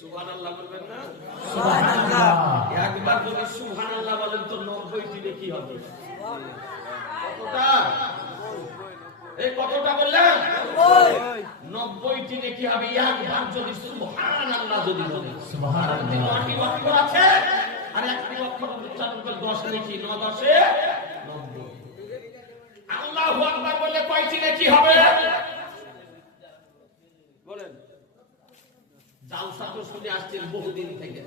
সুবহানাল্লাহ বলবেন না? সুবহানাল্লাহ। একবার যদি সুবহানাল্লাহ বলেন তো 90টি নেকি হবে। কতটা? এই কতটা বললেন? 90টি নেকি হবে একবার যদি সুবহানাল্লাহ যদি বলেন। সুবহানাল্লাহ। 9টি অক্ষর আছে আর একটি অক্ষর উচ্চারণ করে 10 নেকি, 9 10 90। আল্লাহু আকবার বললে কয়টি নেকি হবে? বলেন। জালসা তো শুনে আসছেন বহুদিন থেকে।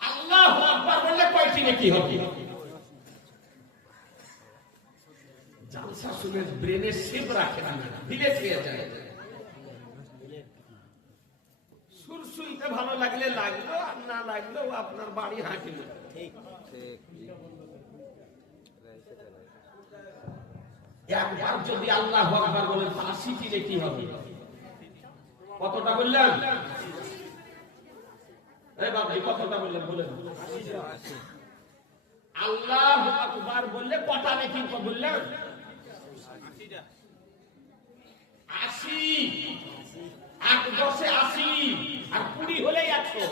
আল্লাহু আকবার বললে কয়টি নেকি হবে? জালসা শুনে ব্রেনে শেপ রাখে না, দিলে খেয়ে যায়। সুর শুনতে ভালো লাগলে লাগলো, আর না লাগলেও আপনার বাড়ি হাঁটিল। ঠিক ঠিক। একবার যদি আল্লাহু আকবার বলেন 80টি নেকি হবে। কতটা বললেন? এই বাবা কতটা বললেন বলেন? 80। আল্লাহু আকবার বললে কটা নেকি বললেন? 80টা। 80। 8 10 80 আর 20 হলেই 100।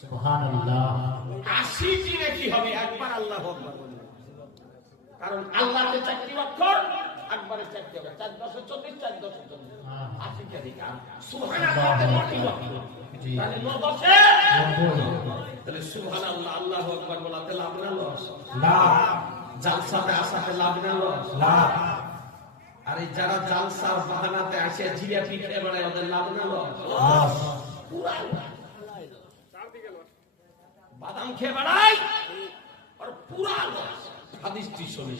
সুবহানাল্লাহ। 80টি নেকি হবে একবার আল্লাহু আকবার বললে। কারণ আল্লাহতে 4টি অক্ষর, আকবারে 4টি হবে। 4 10 40, 4 10 40। 80 কে দিকা সুবহানাল্লাহতে 9টি অক্ষর। তাহলে 9 10 তাহলে সুবহানাল্লাহ আল্লাহু আকবার বলাতে লাভ না লস? লাভ। জালসাতে আসাতে লাভ না লস? লাভ। আর এই যারা জালসার বাহানাতে আসে জিরা পিঠে বেড়ায় ওদের লাভ না লস? লস। পুরা চারদিকে লস। বাদাম খেয়ে বেড়ায় আর পুরা লস। হাদিসটি শুনে